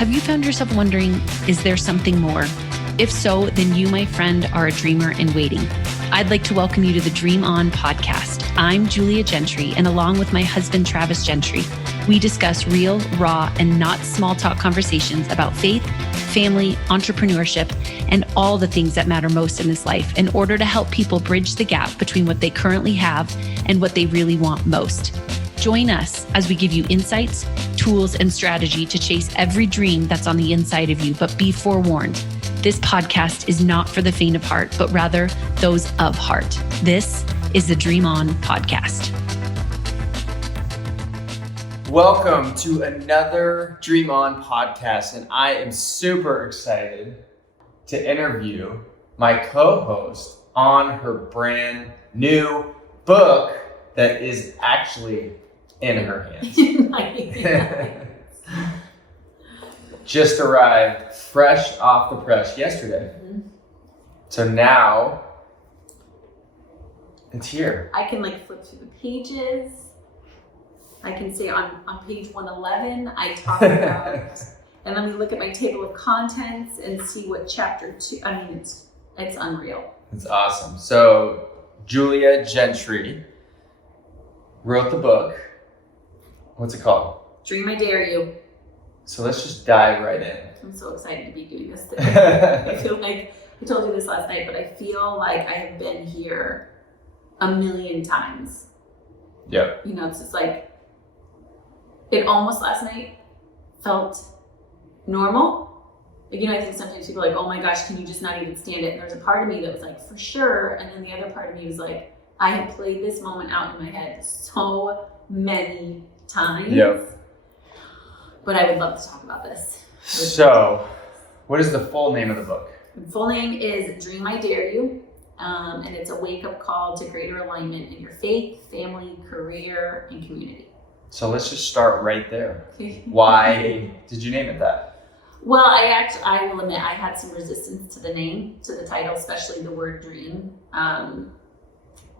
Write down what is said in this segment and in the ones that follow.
Have you found yourself wondering, is there something more? If so, then you, my friend, are a dreamer in waiting. I'd like to welcome you to the Dream On podcast. I'm Julia Gentry, and along with my husband, Travis Gentry, we discuss real, raw, and not small talk conversations about faith, family, entrepreneurship, and all the things that matter most in this life in order to help people bridge the gap between what they currently have and what they really want most. Join us as we give you insights, tools, and strategy to chase every dream that's on the inside of you, but be forewarned. This podcast is not for the faint of heart, but rather those of heart. This is the Dream On podcast. Welcome to another Dream On podcast, and I am super excited to interview my co-host on her brand new book that is actually in her hands. Just arrived fresh off the press yesterday. Mm-hmm. So now it's here. I can flip through the pages. I can say on page 111, I talk about, and then we look at my table of contents and see what chapter 2, it's unreal. It's awesome. So Julia Gentry wrote the book. What's it called? Dream I Dare You. So let's just dive right in. I'm so excited to be doing this today. I feel like, I told you this last night, but I feel like I have been here a million times. Yep. It's just it almost last night felt normal. I think sometimes people are like, oh my gosh, can you just not even stand it? And there's a part of me that was like, for sure. And then the other part of me was like, I have played this moment out in my head so many times. Yep. But I would love to talk about this. So, what is the full name of the book? The full name is Dream I Dare You. And it's a wake-up call to greater alignment in your faith, family, career, and community. So let's just start right there. Why did you name it that? Well, I will admit I had some resistance to the name, to the title, especially the word dream.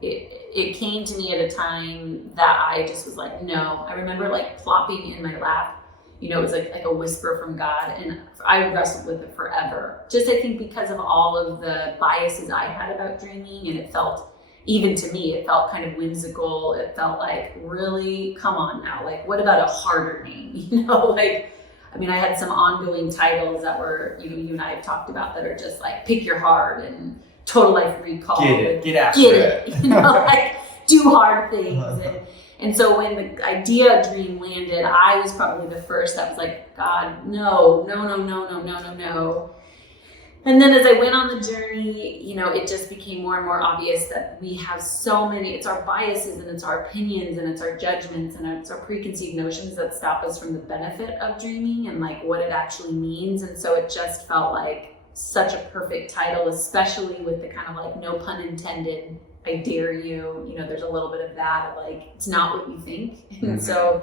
It came to me at a time that I just was like, no. I remember plopping in my lap. It was like a whisper from God, and I wrestled with it forever. Just I think because of all of the biases I had about dreaming, and it felt, even to me, it felt kind of whimsical. It felt like, really, come on now, what about a harder name? I had some ongoing titles that were, you and I have talked about that are just pick your heart and Total Life Recall. Get after it. Do hard things. And so when the idea of dream landed, I was probably the first that was like, God, no. And then as I went on the journey, it just became more and more obvious that we have so many, it's our biases and it's our opinions and it's our judgments and it's our preconceived notions that stop us from the benefit of dreaming and what it actually means. And so it just felt like such a perfect title, especially with the kind of no pun intended, I dare you, there's a little bit of that of it's not what you think. And so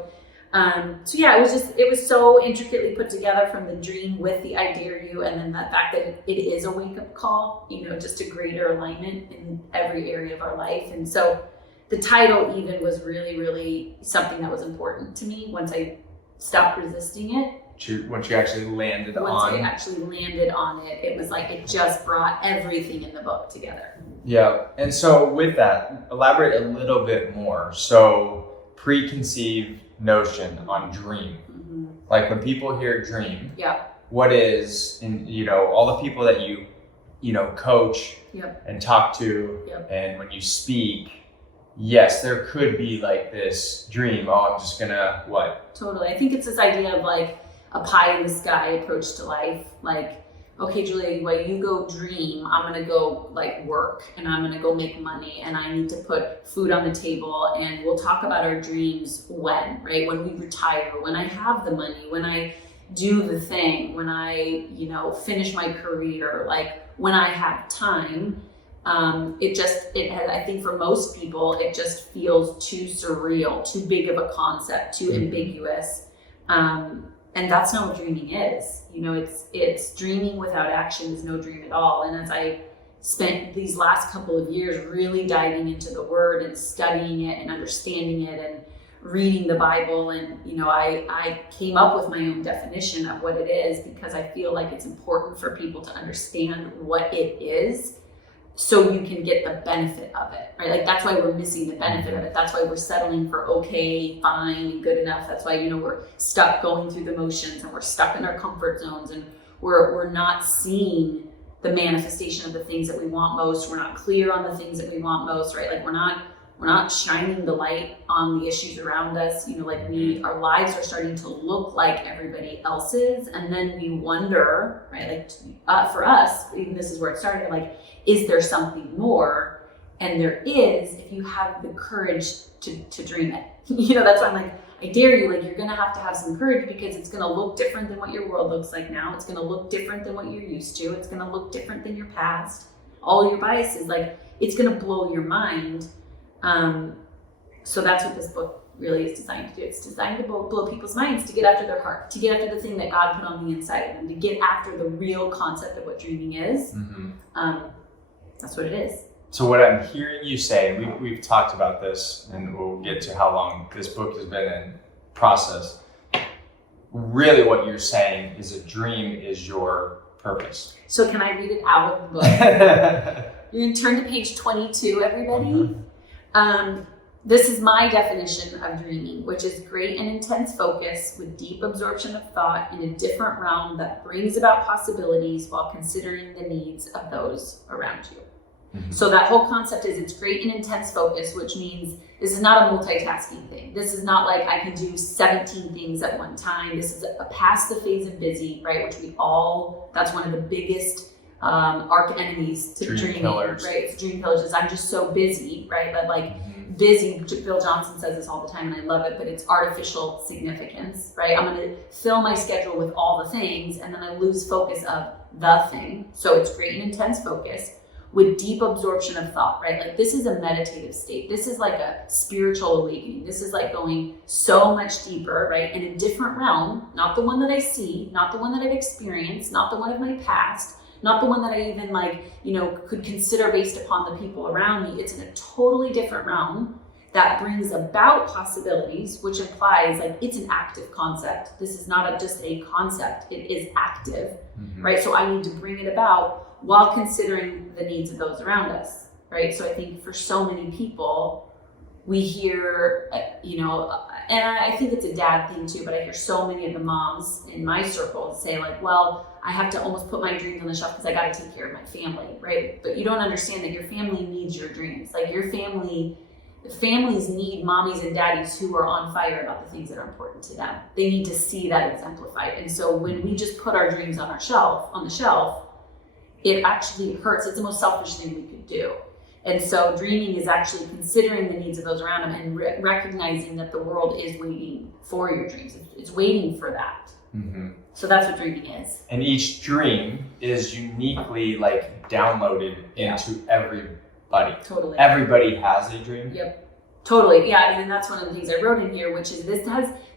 yeah, it was so intricately put together from the dream with the I dare you. And then that fact that it is a wake up call, just a greater alignment in every area of our life. And so the title even was really, really something that was important to me once I stopped resisting it. Once you actually landed on it, it was it just brought everything in the book together. Yeah. And so with that, elaborate a little bit more. So preconceived notion on dream. Mm-hmm. When people hear dream, yeah. What is, all the people that you coach yep. and talk to, yep. and when you speak, yes, there could be this dream. Oh, I'm just gonna what? Totally. I think it's this idea of a pie in the sky approach to life. Okay, Julia, while you go dream, I'm gonna go work and I'm gonna go make money and I need to put food on the table and we'll talk about our dreams when we retire, when I have the money, when I do the thing, when I, finish my career, when I have time. I think for most people, it just feels too surreal, too big of a concept, too ambiguous. And that's not what dreaming is. It's dreaming without action is no dream at all. And as I spent these last couple of years really diving into the word and studying it and understanding it and reading the Bible, and I came up with my own definition of what it is, because I feel like it's important for people to understand what it is, so you can get the benefit of it, right? Like that's why we're missing the benefit of it. That's why we're settling for okay, fine, good enough. That's why we're stuck going through the motions, and we're stuck in our comfort zones, and we're not seeing the manifestation of the things that we want most. We're not clear on the things that we want most, right? Like we're not shining the light on the issues around us. Our lives are starting to look like everybody else's, and then we wonder, right? Like for us, even this is where it started. Like, is there something more? And there is, if you have the courage to dream it. That's why I'm like, I dare you. Like, you're gonna have some courage, because it's gonna look different than what your world looks like now. It's gonna look different than what you're used to. It's gonna look different than your past. All your biases, like it's gonna blow your mind. So that's what this book really is designed to do. It's designed to blow people's minds, to get after their heart, to get after the thing that God put on the inside of them, to get after the real concept of what dreaming is. That's what it is. So what I'm hearing you say, we've talked about this, and we'll get to how long this book has been in process. Really what you're saying is a dream is your purpose. So can I read it out of the book? You're going to turn to page 22, everybody. This is my definition of dreaming, which is great and intense focus with deep absorption of thought in a different realm that brings about possibilities while considering the needs of those around you. So that whole concept is it's great and intense focus, which means this is not a multitasking thing. This is not like I can do 17 things at one time. This is a past the phase of busy, right? Which that's one of the biggest arch enemies to dreaming, right? It's dream killers. Is I'm just so busy, right? But like busy, Bill Johnson says this all the time, and I love it, but it's artificial significance, right? I'm going to fill my schedule with all the things, and then I lose focus of the thing. So it's great and intense focus with deep absorption of thought, right? Like this is a meditative state. This is like a spiritual awakening. This is like going so much deeper, right? In a different realm, not the one that I see, not the one that I've experienced, not the one of my past, not the one that I even could consider based upon the people around me. It's in a totally different realm that brings about possibilities, which implies like it's an active concept. This is not just a concept, it is active, right? So I need to bring it about while considering the needs of those around us, right? So I think for so many people, we hear, and I think it's a dad thing too, but I hear so many of the moms in my circle say like, well, I have to almost put my dreams on the shelf because I got to take care of my family, right? But you don't understand that your family needs your dreams. Like families need mommies and daddies who are on fire about the things that are important to them. They need to see that exemplified. And so when we just put our dreams on the shelf, it actually hurts. It's the most selfish thing we could do. And so dreaming is actually considering the needs of those around them and recognizing that the world is waiting for your dreams. It's waiting for that. So that's what dreaming is. And each dream is uniquely like downloaded into everybody. Totally. Everybody has a dream. Yep. Totally. Yeah. And that's one of the things I wrote in here, which is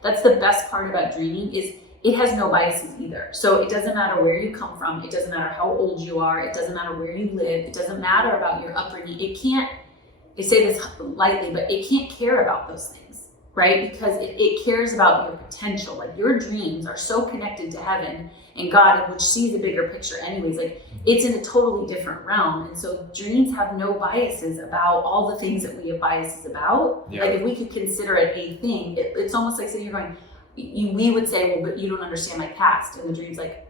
that's the best part about dreaming is it has no biases either. So it doesn't matter where you come from. It doesn't matter how old you are. It doesn't matter where you live. It doesn't matter about your upbringing. I say this lightly, but it can't care about those things, right? Because it cares about your potential. Like your dreams are so connected to heaven and God, which sees the bigger picture anyways. Like it's in a totally different realm. And so dreams have no biases about all the things that we have biases about. Yeah. Like if we could consider it a thing, it's almost like saying you're going, we would say, well, but you don't understand my past. And the dream's like,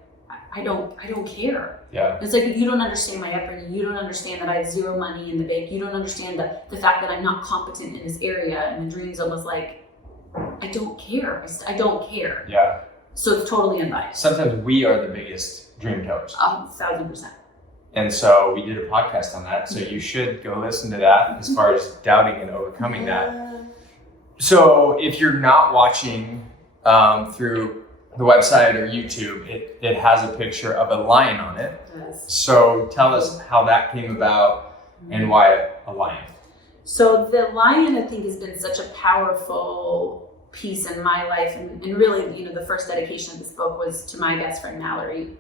I don't care. Yeah. It's like, you don't understand my upbringing. You don't understand that I have zero money in the bank. You don't understand the fact that I'm not competent in this area. And the dream's almost like, I don't care. I don't care. Yeah. So it's totally unbiased. Sometimes we are the biggest dream killers. 1,000%. And so we did a podcast on that. So you should go listen to that as far as doubting and overcoming that. So if you're not watching through the website or YouTube, it has a picture of a lion on it. Yes. So tell us how that came about and why a lion. So the lion, I think, has been such a powerful piece in my life, and really, the first dedication of this book was to my best friend Mallory,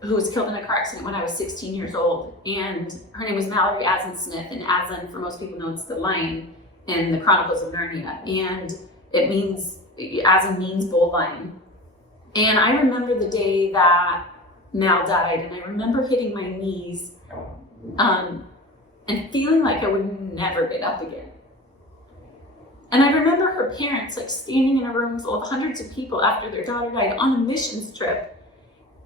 who was killed in a car accident when I was 16 years old. And her name was Mallory Aslan Smith, and Aslan, for most people know, it's the lion. in the Chronicles of Narnia, and it means, Aslan means bold lion. And I remember the day that Mal died, and I remember hitting my knees and feeling like I would never get up again. And I remember her parents like standing in a room full of hundreds of people after their daughter died on a missions trip.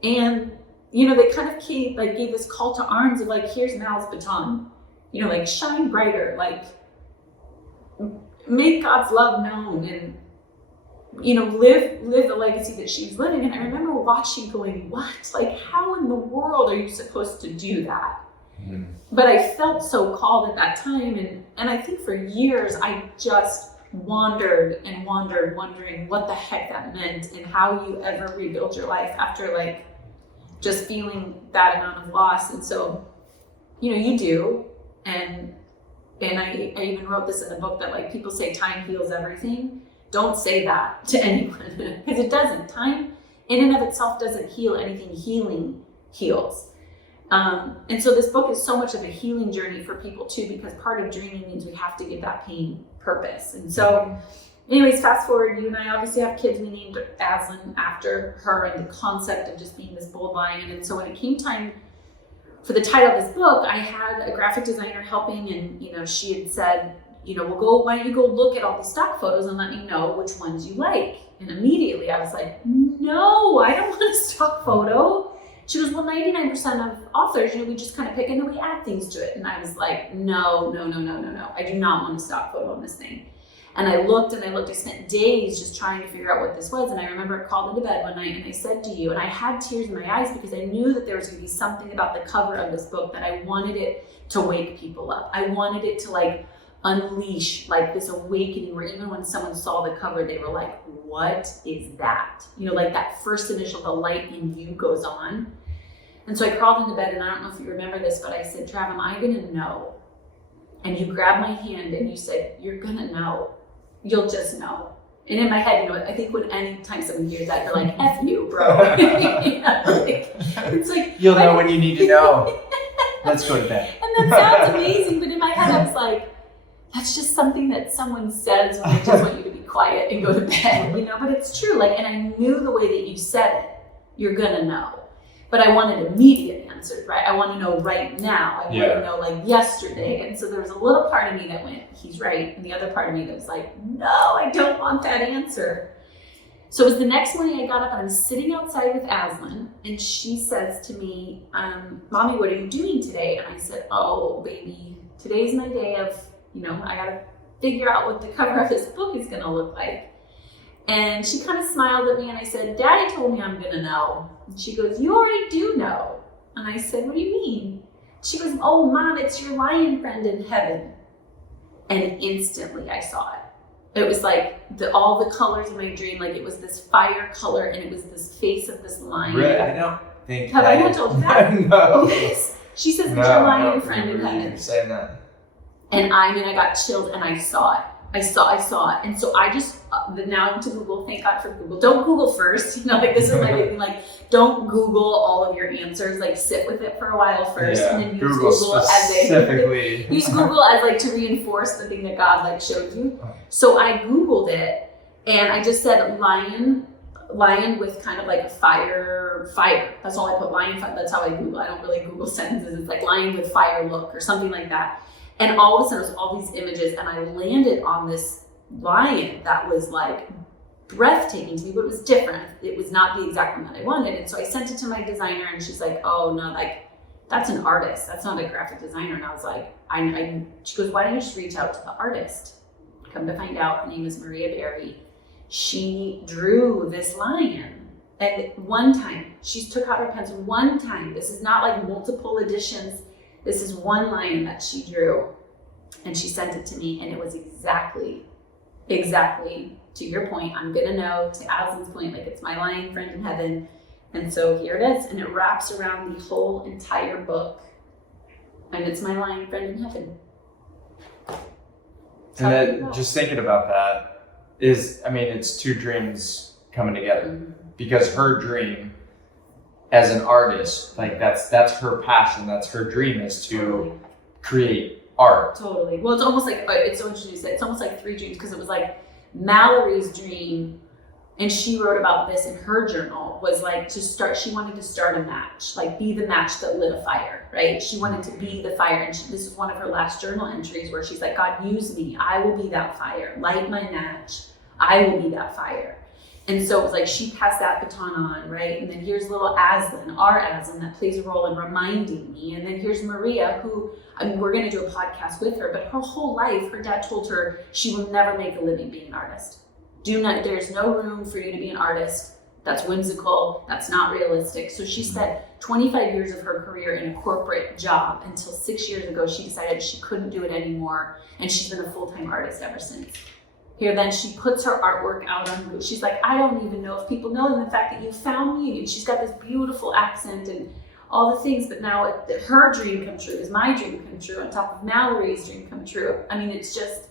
And, you know, they kind of gave this call to arms of like, here's Mal's baton, you know, like shine brighter, like make God's love known, and, you know, live the legacy that she's living. And I remember watching going, what? Like, how in the world are you supposed to do that? Mm-hmm. But I felt so called at that time. And I think for years, I just wandered, wondering what the heck that meant and how you ever rebuild your life after like just feeling that amount of loss. And so, you know, you do. And I even wrote this in the book that like people say time heals everything. Don't say that to anyone, because it doesn't. Time in and of itself doesn't heal anything. Healing heals. And so this book is so much of a healing journey for people too, because part of dreaming means we have to give that pain purpose. And so anyways, fast forward, you and I obviously have kids. We named Aslan after her and the concept of just being this bold lion. And so when it came time for the title of this book, I had a graphic designer helping, and, you know, she had said, you know, why don't you go look at all these stock photos and let me know which ones you like? And immediately I was like, no, I don't want a stock photo. She goes, well, 99% of authors, you know, we just kind of pick and then we add things to it. And I was like, no. I do not want a stock photo on this thing. And I looked. I spent days just trying to figure out what this was. And I remember I crawled into bed one night and I said to you, and I had tears in my eyes because I knew that there was going to be something about the cover of this book that I wanted it to wake people up. I wanted it to like unleash like this awakening where even when someone saw the cover, they were like, what is that? You know, like that first initial, the light in you goes on. And so I crawled into bed, and I don't know if you remember this, but I said, Trav, am I gonna know? And you grabbed my hand and you said, you're gonna know. You'll just know. And in my head, you know, I think when anytime someone hears that, you're like, F you, bro. You know, like, it's like, you'll know when you need to know. Let's go to bed. And that sounds amazing, but in my head, I was like, that's just something that someone says when they just want you to be quiet and go to bed, you know, but it's true. Like, and I knew the way that you said it, you're gonna know. But I wanted immediate answers, right? I want to know right now. I want to know like yesterday. And so there was a little part of me that went, he's right. And the other part of me that was like, no, I don't want that answer. So it was the next morning I got up and I'm sitting outside with Aslan, and she says to me, Mommy, what are you doing today? And I said, oh, baby, today's my day of, you know, I got to figure out what the cover of this book is going to look like. And she kind of smiled at me and I said, Daddy told me I'm going to know. And she goes, you already do know. And I said, what do you mean? She goes, oh, Mom, it's your lion friend in heaven. And instantly I saw it. It was like all the colors of my dream, like it was this fire color and it was this face of this lion. Really? I don't think Have I not told you that? No. She says, it's your lion friend in heaven. You're saying that. And I got chilled and I saw it. I saw it. And so I just, now to Google, thank God for Google. Don't Google first, you know, like this is my big thing, like don't Google all of your answers, like sit with it for a while first and then use Google as use Google as like to reinforce the thing that God like showed you. So I Googled it and I just said lion with kind of like fire. That's all I put, lion fire. That's how I Google. I don't really Google sentences. It's like lion with fire look or something like that. And all of a sudden, it was all these images, and I landed on this lion that was like breathtaking to me, but it was different. It was not the exact one that I wanted. And so I sent it to my designer, and she's like, oh, no, like, that's an artist. That's not a graphic designer. And I was like, she goes, why don't you just reach out to the artist? Come to find out, her name is Maria Berry. She drew this lion. And one time, she took out her pencil one time. This is not like multiple editions. This is one lion that she drew, and she sent it to me, and it was exactly to your point. I'm gonna know, to Aslan's point, like it's my lion friend in heaven. And so here it is, and it wraps around the whole entire book, and it's my lion friend in heaven. And then just thinking about that is, I mean, it's two dreams coming together, because her dream as an artist, like that's her passion, that's her dream, is to create art. Totally. Well, it's almost like, it's so interesting you said, it's almost like 3 dreams, because it was like Mallory's dream, and she wrote about this in her journal, was like she wanted to start a match, like be the match that lit a fire, right? She wanted to be the fire. And this is one of her last journal entries where she's like, God, use me. I will be that fire. Light my match. I will be that fire. And so it was like she passed that baton on, right? And then here's little Aslan, our Aslan, that plays a role in reminding me. And then here's Maria, who, I mean, we're going to do a podcast with her, but her whole life, her dad told her she will never make a living being an artist. There's no room for you to be an artist. That's whimsical. That's not realistic. So she spent 25 years of her career in a corporate job until 6 years ago she decided she couldn't do it anymore. And she's been a full-time artist ever since. Here, then she puts her artwork out on Google. She's like, I don't even know if people know. And the fact that you found me, and she's got this beautiful accent and all the things, but now her dream come true is my dream come true on top of Mallory's dream come true. I mean, it's just,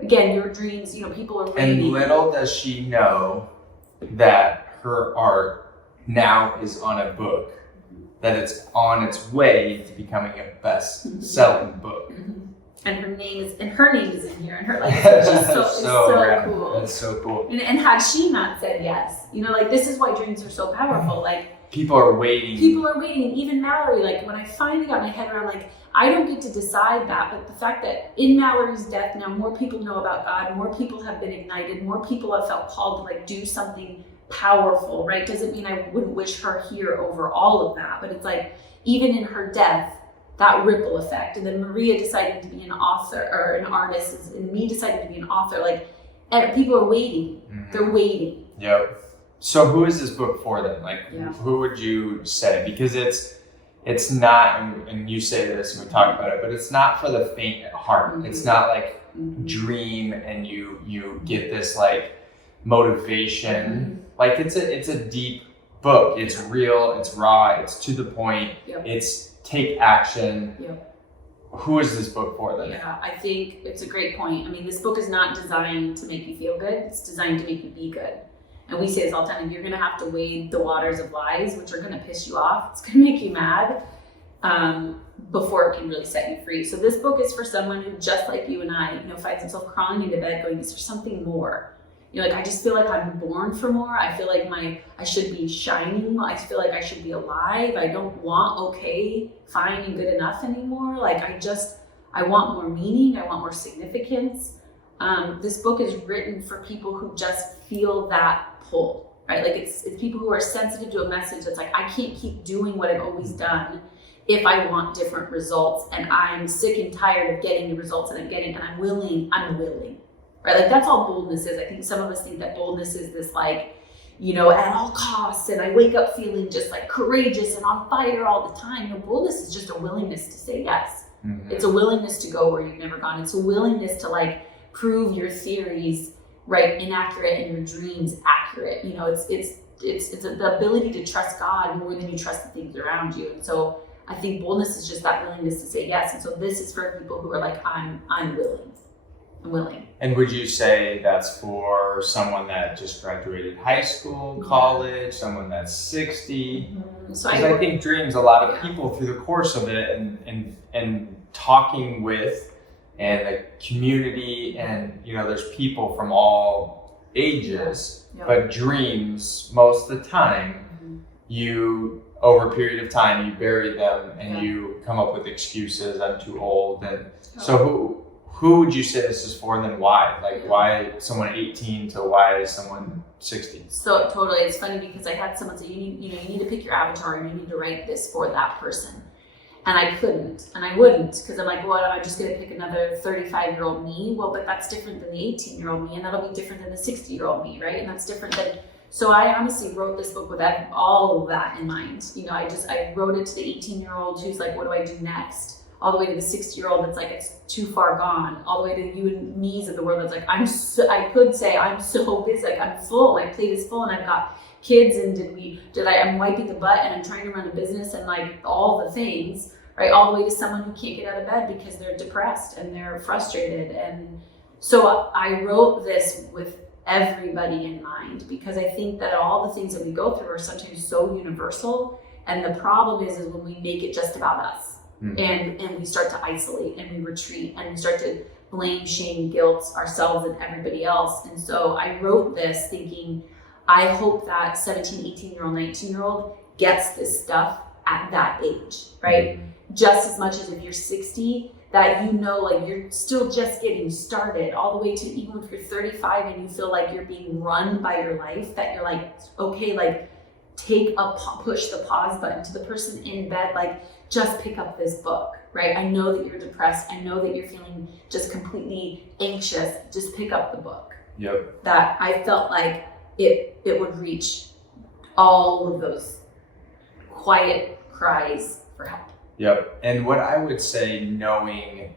again, your dreams, people are waiting. And little does she know that her art now is on a book, that it's on its way to becoming a best-selling book. Mm-hmm. And her name is in here, and her it's just so cool. That's so cool. And had she not said yes, this is why dreams are so powerful. Like, people are waiting. And even Mallory, like, when I finally got my head around, like, I don't get to decide that, but the fact that in Mallory's death now more people know about God, more people have been ignited, more people have felt called to like do something powerful, right? Doesn't mean I wouldn't wish her here over all of that, but it's like, even in her death, that ripple effect. And then Maria deciding to be an author or an artist, and me deciding to be an author, like, and people are waiting. Mm-hmm. They're waiting. Yep. So who is this book for then? Like, who would you say? Because it's not, and you say this and we talk about it, but it's not for the faint at heart. Mm-hmm. It's not like dream and you get this like motivation. Mm-hmm. Like it's a deep book. It's real, it's raw, it's to the point. Yep. It's take action. Yep. Who is this book for then? Yeah, I think it's a great point. I mean, this book is not designed to make you feel good. It's designed to make you be good. And we say this all the time, you're going to have to wade the waters of lies, which are going to piss you off. It's going to make you mad before it can really set you free. So this book is for someone who, just like you and I, finds himself crawling into bed going, is there something more? I just feel like I'm born for more. I feel like I should be shining. I feel like I should be alive. I don't want okay, fine, and good enough anymore. Like, I want more meaning. I want more significance. This book is written for people who just feel that pull, right? Like it's people who are sensitive to a message that's like, I can't keep doing what I've always done if I want different results, and I'm sick and tired of getting the results that I'm getting, and I'm willing, right? Like, that's all boldness is. I think some of us think that boldness is this like, at all costs, and I wake up feeling just like courageous and on fire all the time. Boldness is just a willingness to say yes. Mm-hmm. It's a willingness to go where you've never gone. It's a willingness to like prove your theories right inaccurate and your dreams accurate. It's the ability to trust God more than you trust the things around you. And so I think boldness is just that willingness to say yes. And so this is for people who are like, I'm willing. I'm willing. And would you say that's for someone that just graduated high school, college, someone that's 60? Mm-hmm. So I think dreams, a lot of people through the course of it and talking with and the community, and there's people from all ages, but dreams, most of the time, you, over a period of time, you bury them and you come up with excuses, I'm too old. And so who would you say this is for, and then why? Like, why someone 18 to why someone 60? So totally, it's funny because I had someone say, you need to pick your avatar and you need to write this for that person. And I couldn't, and I wouldn't, because I'm like, well, am I just going to pick another 35-year-old me? Well, but that's different than the 18-year-old me, and that'll be different than the 60-year-old me, right? And that's different than, so I honestly wrote this book with all of that in mind. I wrote it to the 18-year-old who's like, what do I do next? All the way to the 60-year-old that's like, it's too far gone. All the way to the you and me's of the world that's like, I could say I'm so busy, like I'm full, my plate is full, and I've got kids, and I'm wiping the butt, and I'm trying to run a business, and like all the things, right? All the way to someone who can't get out of bed because they're depressed and they're frustrated. And so I wrote this with everybody in mind, because I think that all the things that we go through are sometimes so universal. And the problem is when we make it just about us, and we start to isolate and we retreat and we start to blame, shame, guilt ourselves and everybody else. And so I wrote this thinking, I hope that 17, 18-year-old, 19-year-old gets this stuff at that age, right? Just as much as if you're 60, that you know, like you're still just getting started, all the way to even if you're 35 and you feel like you're being run by your life, that you're like, okay, like push the pause button. To the person in bed, like just pick up this book, right? I know that you're depressed. I know that you're feeling just completely anxious. Just pick up the book. Yep. That I felt like it would reach all of those quiet cries for help. Yep. And what I would say, knowing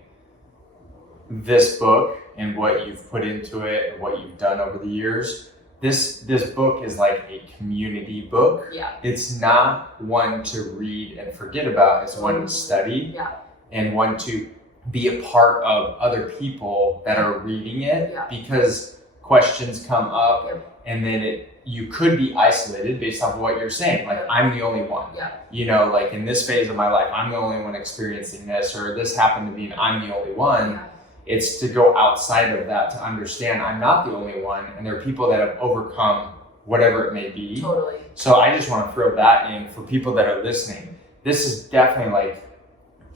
this book and what you've put into it and what you've done over the years, this book is like a community book. Yeah. It's not one to read and forget about. It's one to study. Yeah. And one to be a part of other people that are reading it, because questions come up, and then you could be isolated based off of what you're saying. Like, I'm the only one. Yeah. You know, like in this phase of my life, I'm the only one experiencing this, or this happened to me and I'm the only one. Yeah. It's to go outside of that to understand I'm not the only one, and there are people that have overcome whatever it may be. Totally. So I just want to throw that in for people that are listening. This is definitely like,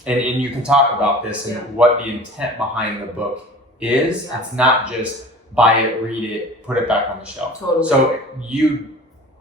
and you can talk about this and what the intent behind the book is. Yeah. It's not just buy it, read it, put it back on the shelf. Totally. So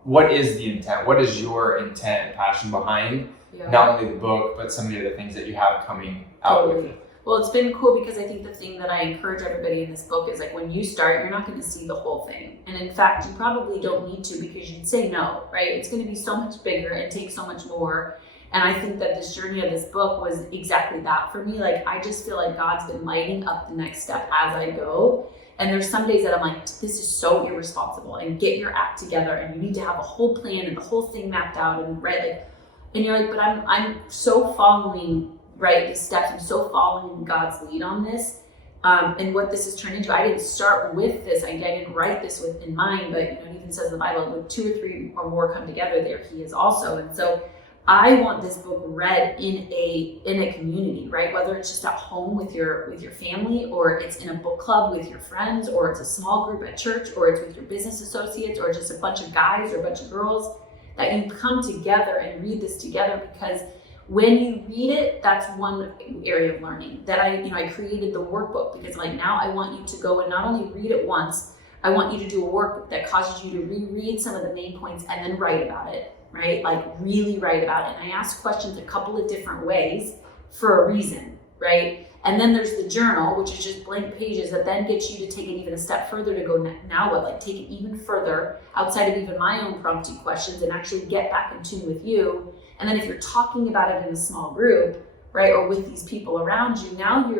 what is the intent? What is your intent and passion behind not only the book, but some of the other things that you have coming out with it? Well, it's been cool because I think the thing that I encourage everybody in this book is like, when you start, you're not going to see the whole thing. And in fact, you probably don't need to, because you'd say no, right? It's going to be so much bigger and take so much more. And I think that this journey of this book was exactly that for me. Like, I just feel like God's been lighting up the next step as I go. And there's some days that I'm like, this is so irresponsible, and get your act together, and you need to have a whole plan and the whole thing mapped out, and right, like, and you're like, but I'm so following, right, the steps. I'm so following God's lead on this. And what this has turned into, I didn't start with this. I didn't write this with in mind, but it even says in the Bible, when 2 or 3 or more come together, there He is also. And so I want this book read in a community, right? Whether it's just at home with your family, or it's in a book club with your friends, or it's a small group at church, or it's with your business associates, or just a bunch of guys or a bunch of girls, that you come together and read this together. Because when you read it, that's one area of learning that I created the workbook, because like, now I want you to go and not only read it once, I want you to do a workbook that causes you to reread some of the main points and then write about it. Right? Like, really write about it. And I ask questions a couple of different ways for a reason, right? And then there's the journal, which is just blank pages that then gets you to take it even a step further, to go, now what? Like, take it even further outside of even my own prompting questions, and actually get back in tune with you. And then if you're talking about it in a small group, right, or with these people around you, now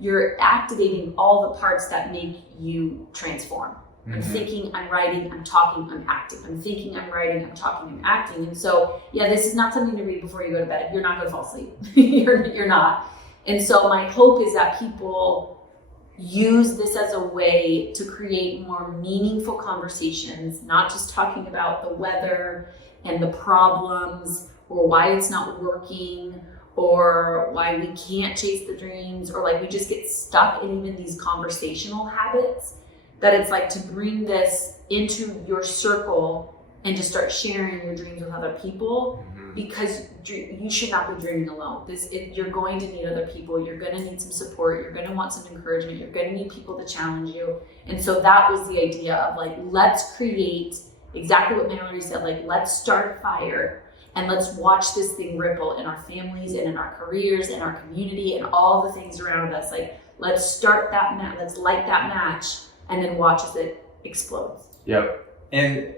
you're activating all the parts that make you transform. I'm thinking, I'm writing, I'm talking, I'm acting. I'm thinking, I'm writing, I'm talking, I'm acting. And so, this is not something to read before you go to bed. You're not going to fall asleep. You're not. And so my hope is that people use this as a way to create more meaningful conversations, not just talking about the weather and the problems, or why it's not working, or why we can't chase the dreams, or like we just get stuck in even these conversational habits. That it's like to bring this into your circle and to start sharing your dreams with other people, because you should not be dreaming alone. You're going to need other people. You're going to need some support. You're going to want some encouragement. You're going to need people to challenge you. And so that was the idea of like, let's create exactly what Mallory said, like, let's start a fire and let's watch this thing ripple in our families and in our careers and our community and all the things around us. Like, let's start that let's light that match, and then watch as it explodes. Yep. And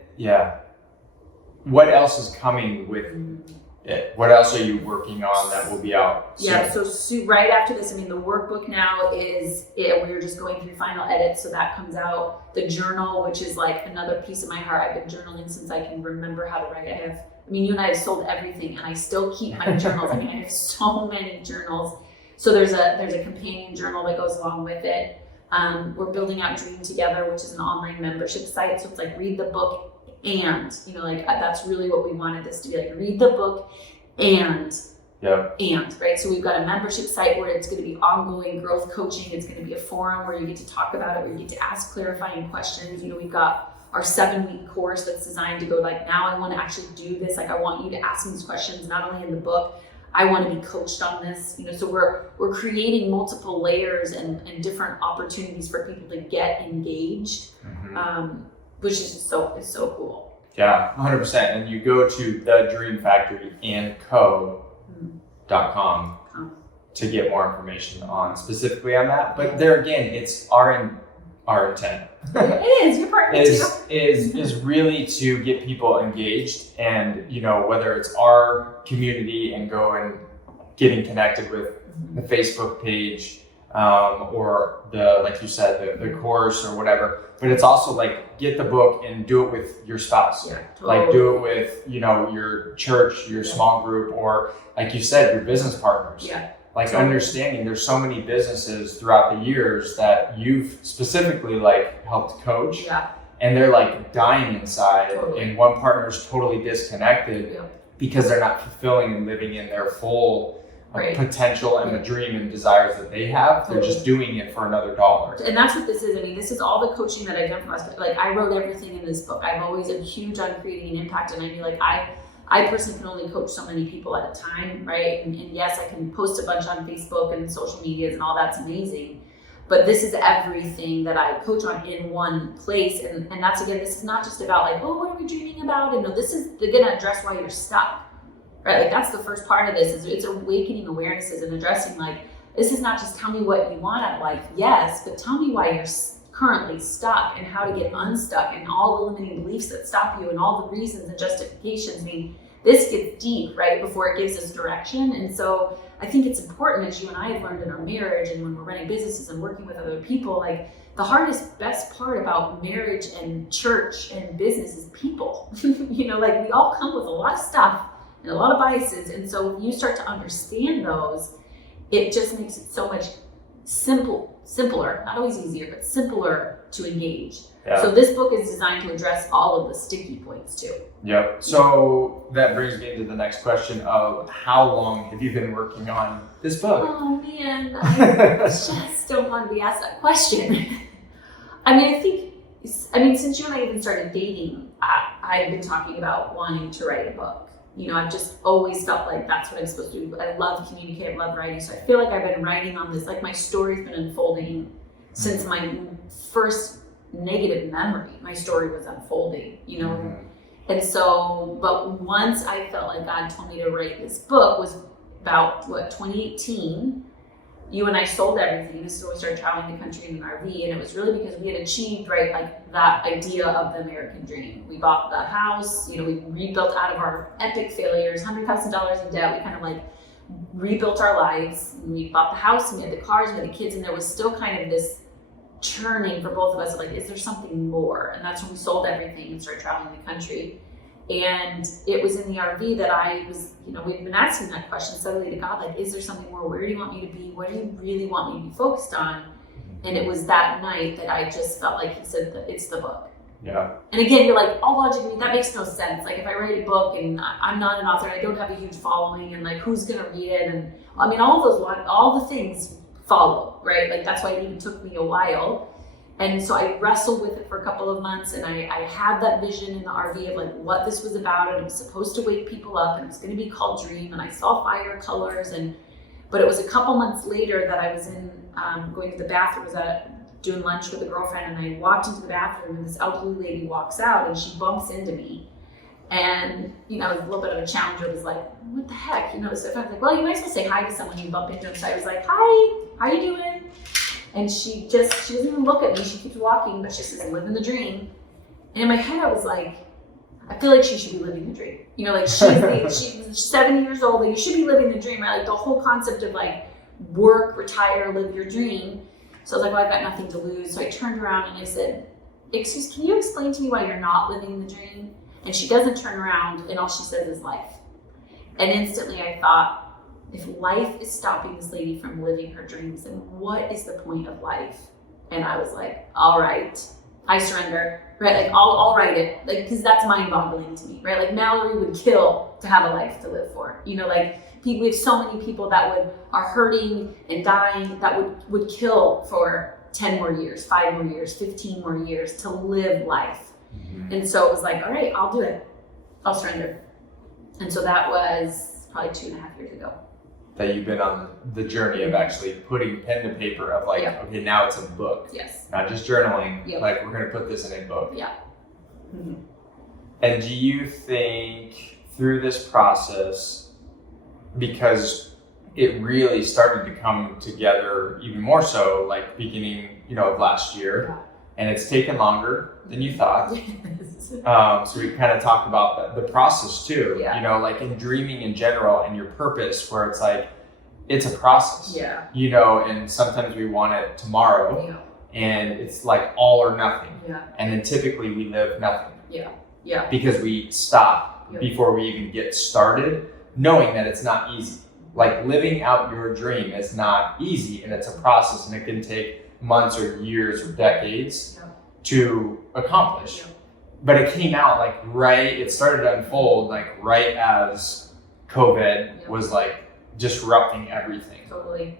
what else is coming with it? What else are you working on that will be out soon? Yeah, so right after this, the workbook now is, we're just going through final edits, so that comes out. The journal, which is like another piece of my heart. I've been journaling since I can remember how to write. You and I have sold everything, and I still keep my journals. I have so many journals. So there's a companion journal that goes along with it. We're building out Dream Together, which is an online membership site. So it's like, read the book and, that's really what we wanted this to be, like, read the book and Yeah. Right? So we've got a membership site where it's going to be ongoing growth coaching. It's going to be a forum where you get to talk about it, where you get to ask clarifying questions. We've got our 7-week course that's designed to go like, now I want to actually do this. Like, I want you to ask me these questions, not only in the book, I want to be coached on this. So we're creating multiple layers and different opportunities for people to get engaged, which is it's so cool. Yeah, 100%. And you go to thedreamfactoryandco.com to get more information specifically on that. But there again, it's our intent. It is. Your partner is really to get people engaged, and whether it's our community and getting connected with the Facebook page, or like you said, the course or whatever. But it's also like, get the book and do it with your spouse. Yeah, totally. Like, do it with your church, your small group, or like you said, your business partners. Yeah. Like, understanding there's so many businesses throughout the years that you've specifically like helped coach, and they're like dying inside, and one partner is totally disconnected because they're not fulfilling and living in their full potential and the dream and desires that they have. They're just doing it for another dollar. And that's what this is. I mean, this is all the coaching that I've done for us. Like, I wrote everything in this book. I'm always huge on creating an impact, and I knew like I personally can only coach so many people at a time, right? And yes, I can post a bunch on Facebook and social medias and all that's amazing. But this is everything that I coach on in one place. And that's, again, this is not just about like, oh, what are we dreaming about? And no, this is going to address why you're stuck, right? Like, that's the first part of this, is it's awakening awarenesses and addressing like, this is not just tell me what you want out of life, yes, but tell me why you're currently stuck and how to get unstuck and all the limiting beliefs that stop you and all the reasons and justifications. I mean, this gets deep, right, before it gives us direction. And so I think it's important, as you and I have learned in our marriage and when we're running businesses and working with other people, like, the hardest, best part about marriage and church and business is people. Like, we all come with a lot of stuff and a lot of biases. And so when you start to understand those, it just makes it so much simpler, not always easier, but simpler to engage. Yeah. So this book is designed to address all of the sticky points too. Yep. So that brings me into the next question of, how long have you been working on this book? Oh man, I just don't want to be asked that question. I think since you and I even started dating, I've been talking about wanting to write a book. I've just always felt like that's what I'm supposed to do. I love communicating, I love writing. So I feel like I've been writing on this, like my story's been unfolding since my first negative memory. My story was unfolding, And so, but once I felt like God told me to write this book was about 2018. You and I sold everything. So we started traveling the country in an RV, and it was really because we had achieved, right, like that idea of the American dream. We bought the house, we rebuilt out of our epic failures, $100,000 in debt. We kind of like rebuilt our lives. We bought the house, and we had the cars, we had the kids, and there was still kind of this churning for both of us, like, is there something more? And that's when we sold everything and started traveling the country. And it was in the RV that I was, we've been asking that question suddenly to God, like, is there something more? Where do you want me to be? What do you really want me to be focused on? And it was that night that I just felt like He said that it's the book. Yeah. And again, you're like, all logically, that makes no sense. Like, if I write a book and I'm not an author, I don't have a huge following, and like, who's going to read it? And all the things follow, right? Like, that's why it even took me a while. And so I wrestled with it for a couple of months, and I had that vision in the RV of like what this was about, and it was supposed to wake people up, and it was going to be called Dream, and I saw fire colors, but it was a couple months later that I was in going to the bathroom, doing lunch with a girlfriend, and I walked into the bathroom, and this elderly lady walks out, and she bumps into me, and it was a little bit of a challenge. It was like, what the heck, So I was like, well, you might as well say hi to someone you bump into them. So I was like, hi, how you doing? And she doesn't even look at me. She keeps walking, but she says, living the dream. And in my head, I was like, I feel like she should be living the dream. Like, she's 70 years old, like, you should be living the dream, right? Like, the whole concept of like, work, retire, live your dream. So I was like, well, I've got nothing to lose. So I turned around and I said, can you explain to me why you're not living the dream? And she doesn't turn around, and all she says is life. And instantly I thought, if life is stopping this lady from living her dreams, then what is the point of life? And I was like, all right, I surrender. right? Like I'll write it, like, because that's mind-boggling to me, right? Like Mallory would kill to have a life to live for, you know, like we have so many people that are hurting and dying that would kill for 10 more years, 5 more years, 15 more years to live life. Mm-hmm. And so it was like, all right, I'll do it. I'll surrender. And so that was probably 2.5 years ago. That you've been on the journey of actually putting pen to paper of like, okay, now it's a book. Yes. Not just journaling. Like we're going to put this in a book. Yeah. Mm-hmm. And do you think through this process, because it really started to come together even more so like beginning, of last year, and it's taken longer than you thought. So we kind of talked about the process too, like in dreaming in general and your purpose, where it's like, it's a process, and sometimes we want it tomorrow and it's like all or nothing. And then typically we live nothing. Because we stop before we even get started, knowing that it's not easy. Like living out your dream is not easy, and it's a process, and it can take months or years or decades to accomplish. But it came out it started to unfold like right as COVID was like disrupting everything. Totally.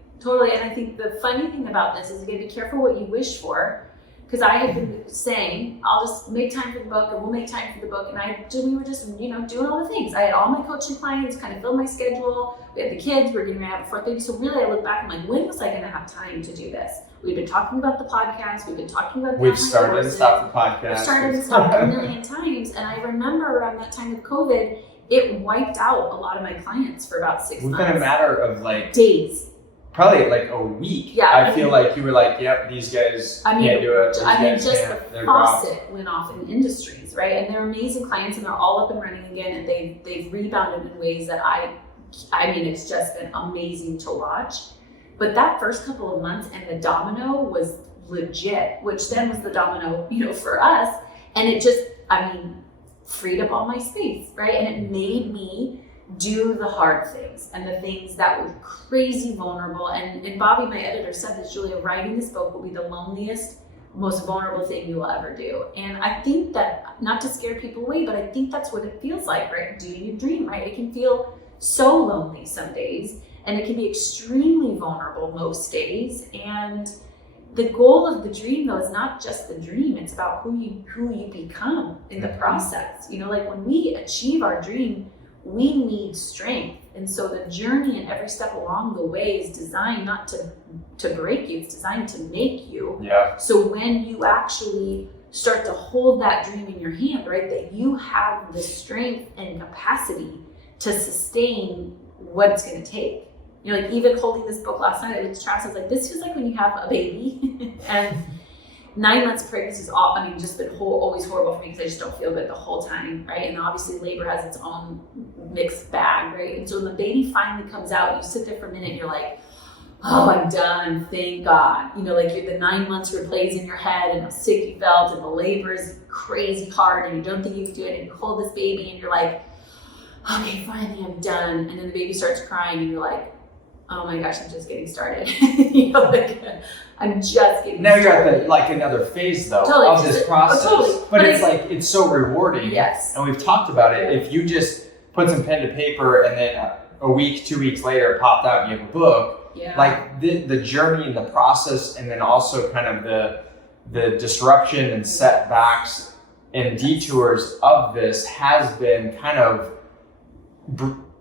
And I think the funny thing about this is you gotta be careful what you wish for. Because I had been saying, I'll just make time for the book, and we'll make time for the book. And we were just, doing all the things. I had all my coaching clients, kind of filled my schedule. We had the kids, we were getting ready to have a fourth baby. So really, I look back and I'm like, when was I going to have time to do this? We've been talking about the podcast. We've been talking about We've started and stopped the podcast. We've started and stopped a million times. And I remember around that time of COVID, it wiped out a lot of my clients for about 6 months. Within a matter of days. Probably like a week. I feel like you were like, yep, these guys can't do it. Just the faucet went off in industries, right? And they're amazing clients, and they're all up and running again, and they've rebounded in ways that it's just been amazing to watch. But that first couple of months and the domino was legit, which then was the domino, for us. And it just, freed up all my space, right? And it made me do the hard things and the things that were crazy vulnerable. And Bobby, my editor, said this, Julia, writing this book will be the loneliest, most vulnerable thing you will ever do. And I think that, not to scare people away, but I think that's what it feels like, right? Doing your dream, right? It can feel so lonely some days, and it can be extremely vulnerable most days. And the goal of the dream, though, is not just the dream. It's about who you become in the process. Like when we achieve our dream, we need strength. And so the journey and every step along the way is designed not to break you, it's designed to make you. So when you actually start to hold that dream in your hand, right, that you have the strength and capacity to sustain what it's going to take. Like even holding this book last night, I looked at Travis, I was like, this feels like when you have a baby. And 9 months of pregnancy is just been always horrible for me because I just don't feel good the whole time, right? And obviously labor has its own mixed bag, right? And so when the baby finally comes out, you sit there for a minute and you're like, oh, I'm done, thank God. The 9 months replays in your head and how sick you felt, and the labor is crazy hard and you don't think you can do it, and you hold this baby and you're like, okay, finally I'm done. And then the baby starts crying and you're like, oh my gosh, I'm just getting started. I'm just getting started. Now you're at another phase though of this process. But it's so rewarding. Yes. And we've talked about it. If you just put some pen to paper and then a week, 2 weeks later it popped out and you have a book, the journey and the process, and then also kind of the disruption and setbacks and detours of this has been kind of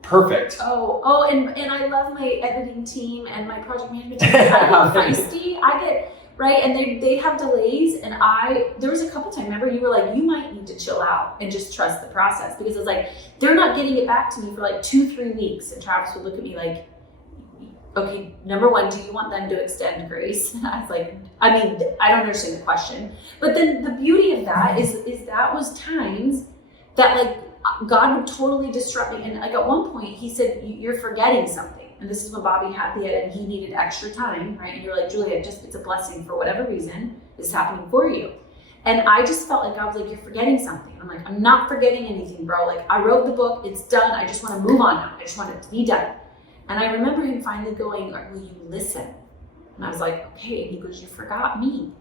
perfect. And I love my editing team and my project management team. I get feisty. And they have delays, and there was a couple times, remember, you were like, you might need to chill out and just trust the process, because it's like, they're not getting it back to me for 2-3 weeks. And Travis would look at me like, okay, number one, do you want them to extend grace? And I was like, I don't understand the question. But then the beauty of that is that was times that God would totally disrupt me. And at one point he said, you're forgetting something. And this is when Bobby had the edit and he needed extra time, right? And you're like, Julia, it's a blessing for whatever reason is happening for you. And I just felt like God was like, you're forgetting something. I'm like, I'm not forgetting anything, bro. I wrote the book, it's done. I just want to move on now. I just want it to be done. And I remember him finally going, will you listen? And I was like, okay. And he goes, you forgot me.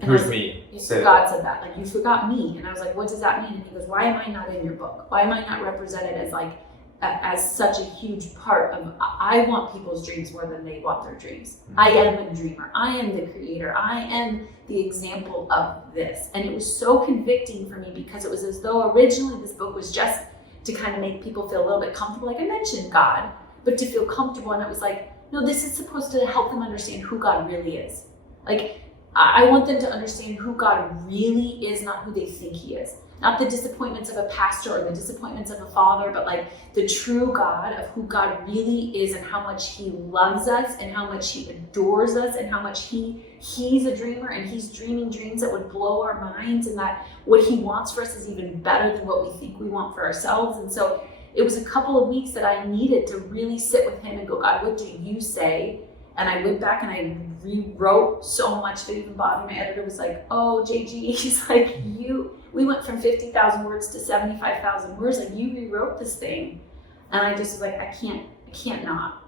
And Who's me? God said that, like, you forgot me. And I was like, what does that mean? And he goes, why am I not in your book? Why am I not represented as like, as such a huge part of, I want people's dreams more than they want their dreams. I am a dreamer. I am the creator. I am the example of this. And it was so convicting for me because it was as though originally this book was just to kind of make people feel a little bit comfortable. Like I mentioned God, but to feel comfortable. And it was like, no, this is supposed to help them understand who God really is. Like, I want them to understand who God really is, not who they think he is. Not the disappointments of a pastor or the disappointments of a father, but like the true God of who God really is and how much he loves us and how much he adores us and how much he's a dreamer and he's dreaming dreams that would blow our minds, and that what he wants for us is even better than what we think we want for ourselves. And so it was a couple of weeks that I needed to really sit with him and go, God, what do you say? And I went back and I rewrote so much that even Bobby, my editor, was like, oh, JG, he's like, we went from 50,000 words to 75,000 words. Like, you rewrote this thing. And I just was like, I can't not.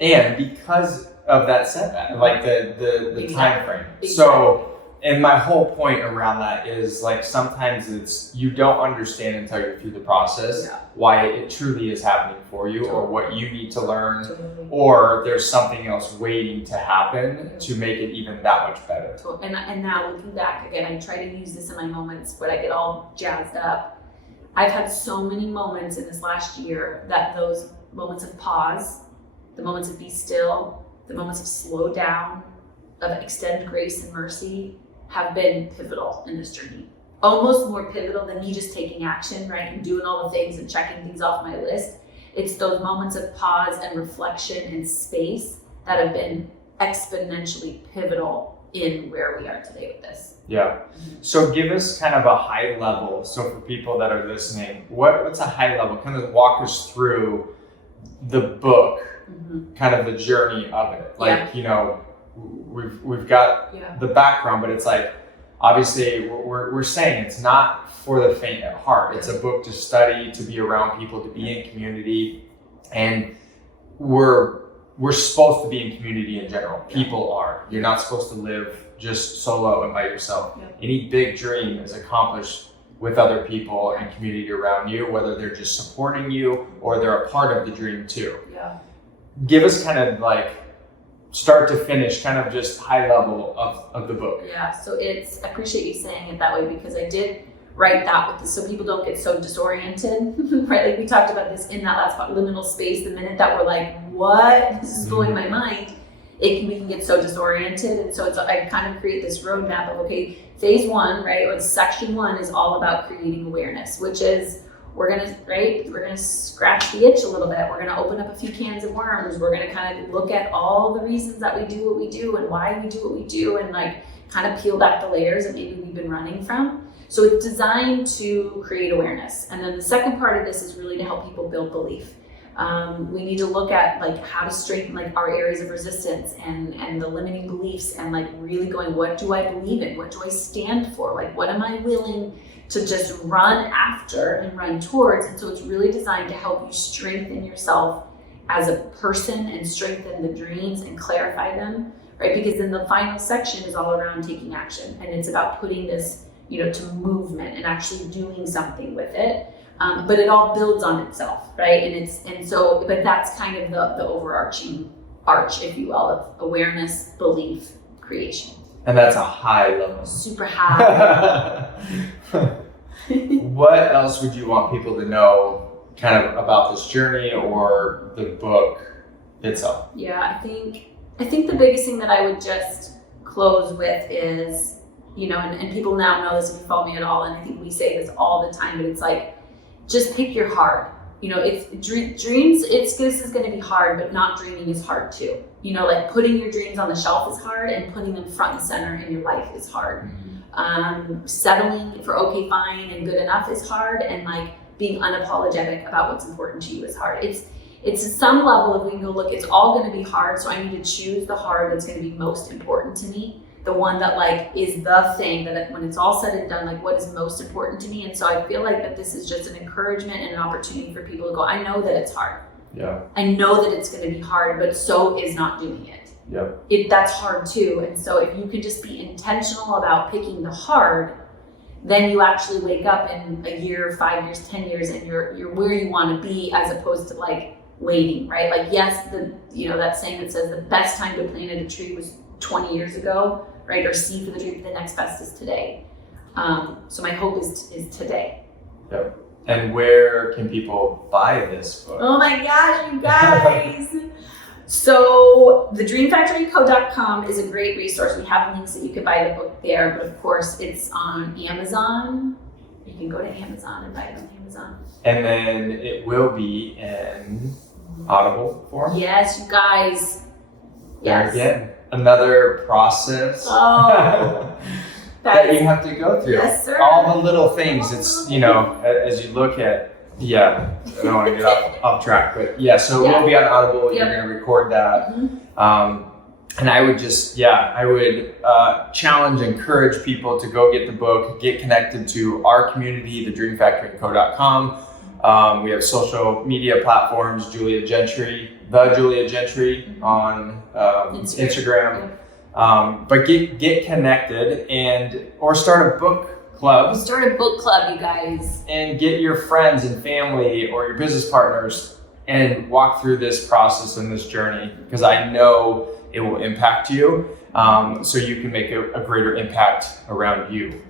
And because of that setback, like the Exactly. time frame. Exactly. So, and my whole point around that is like sometimes it's you don't understand until you're through the process why it truly is happening for you or what you need to learn or there's something else waiting to happen to make it even that much better. And now looking back again, I try to use this in my moments when I get all jazzed up. I've had so many moments in this last year that those moments of pause, the moments of be still, the moments of slow down, of extend grace and mercy, have been pivotal in this journey. Almost more pivotal than me just taking action, right? And doing all the things and checking things off my list. It's those moments of pause and reflection and space that have been exponentially pivotal in where we are today with this. Yeah. So give us kind of a high level. So for people that are listening, what's a high level? Kind of walk us through the book, kind of the journey of it. Like, you know, we've got the background, but it's like, obviously we're saying it's not for the faint at heart. It's a book to study, to be around people, to be in community. And we're supposed to be in community in general. People are. You're not supposed to live just solo and by yourself. Any big dream is accomplished with other people and community around you, whether they're just supporting you or they're a part of the dream too. Give us kind of like start to finish, kind of just high level of the book. So I appreciate you saying it that way because I did write that with this so people don't get so disoriented, right? Like we talked about this in that last part, liminal space. The minute that we're like, what? This is blowing my mind. We can get so disoriented. And so I kind of create this roadmap of, okay, phase one, right? Or section one is all about creating awareness, which is we're gonna scratch the itch a little bit. We're gonna open up a few cans of worms. We're gonna kind of look at all the reasons that we do what we do and why we do what we do and like kind of peel back the layers that maybe we've been running from. So it's designed to create awareness. And then the second part of this is really to help people build belief. We need to look at like how to strengthen like our areas of resistance and the limiting beliefs and like really going, what do I believe in? What do I stand for? Like, what am I willing to just run after and run towards? And so it's really designed to help you strengthen yourself as a person and strengthen the dreams and clarify them, right? Because then the final section is all around taking action. And it's about putting this, to movement and actually doing something with it. But it all builds on itself, right? But that's kind of the overarching arch, if you will, of awareness, belief, creation. And that's a high level. Super high. What else would you want people to know kind of about this journey or the book itself? Yeah, I think the biggest thing that I would just close with is, and people now know this if you follow me at all, and I think we say this all the time, but it's like, just pick your hard. It's dreams, this is going to be hard, but not dreaming is hard too. Like putting your dreams on the shelf is hard and putting them front and center in your life is hard. Settling for okay, fine, and good enough is hard, and like being unapologetic about what's important to you is hard. It's at some level if we can go, look, it's all going to be hard, so I need to choose the hard that's going to be most important to me, the one that like is the thing that when it's all said and done, like what is most important to me. And so I feel like that this is just an encouragement and an opportunity for people to go, I know that it's hard. I know that it's going to be hard, but so is not doing it. Yep. that's hard too. And so if you can just be intentional about picking the hard, then you actually wake up in a year, 5 years, 10 years, and you're where you want to be, as opposed to like waiting, right? Like, yes, that saying that says the best time to plant a tree was 20 years ago, right? Or seed for the tree, the next best is today. So my hope is today. Yep. And where can people buy this book? Oh my gosh, you guys. So thedreamfactoryco.com is a great resource. We have links that you could buy the book there, but of course it's on Amazon. You can go to Amazon and buy it on Amazon. And then it will be in Audible form? Yes, you guys. Yes. There again, another process that you have to go through. Yes, sir. All the little things. It's, as you look at, I don't want to get off track, but so it will be on Audible. You're going to record that. Mm-hmm. And I would challenge, encourage people to go get the book, get connected to our community, thedreamfactoryco.com. We have social media platforms, Julia Gentry on Instagram. But get connected or start a book club. Start a book club, you guys. And get your friends and family or your business partners and walk through this process and this journey, because I know it will impact you, so you can make a greater impact around you.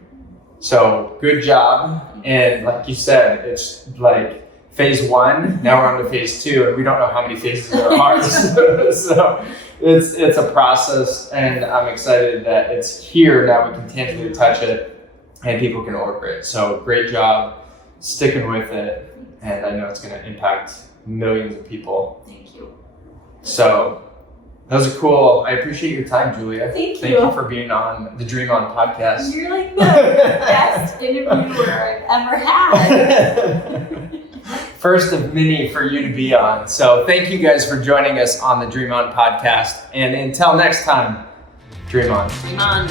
So good job. And like you said, it's like phase 1, now we're on to phase 2, and we don't know how many phases there are. So it's a process, and I'm excited that it's here now. We can tangibly touch it and people can order it. So great job sticking with it, and I know it's going to impact millions of people. Thank you. So that was cool. I appreciate your time, Julia. Thank you for being on the Dream On podcast. You're like the best interviewer I've ever had. First of many for you to be on. So thank you guys for joining us on the Dream On podcast. And until next time, Dream On. Dream on.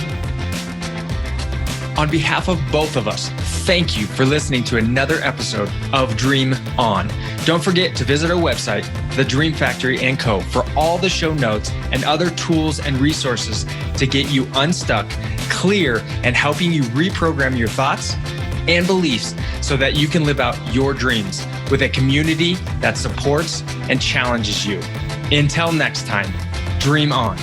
On behalf of both of us, thank you for listening to another episode of Dream On. Don't forget to visit our website, The Dream Factory & Co., for all the show notes and other tools and resources to get you unstuck, clear, and helping you reprogram your thoughts and beliefs so that you can live out your dreams with a community that supports and challenges you. Until next time, dream on.